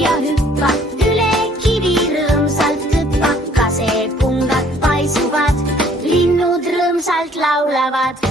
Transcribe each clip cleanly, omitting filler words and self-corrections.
ja hüppa, üle kivi rõõmsalt hüppa, kasepungad paisuvad, linnud rõõmsalt laulavad.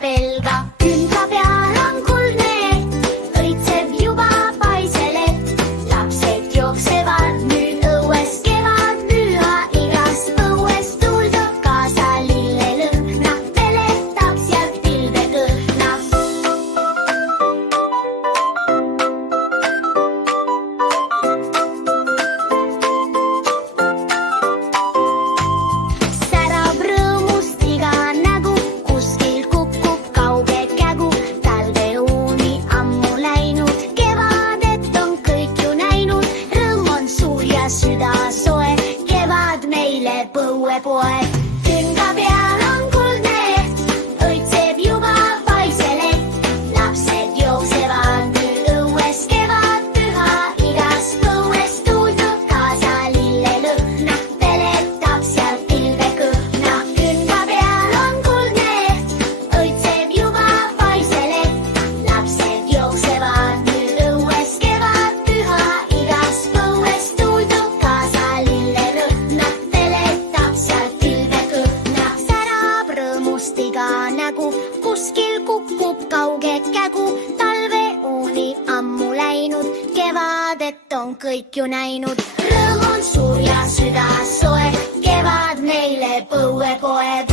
Pelga. Künka peal on kuldne, õitseb juba paiselett. Lapsed jooksevad nüüd õues, kevad püha igast õues. Tuldub kaasa lillelõhna, peletab sealt pilvekõhna. Särab rõõmust iga nägu, kuskil süda soe, kevad meile põuepoeg. Künka peal on kuldne, õitseb juba paiselett. Lapsed jooksevad nüüd õues, kevad püha igast õues. Tuldub kaasa lillelõhna, peletab sealt pilvekõhna. Künka peal on kuldne, õitseb juba paiselett. Lapsed jooksevad nüüd õues, kevad püha igast õues. Iga nägu, kuskil kukub kauge kägu, talveuuni ammu läinud, kevadet on kõik ju näinud. Rõõm on suur ja süda soe, kevad meile põuepoeg.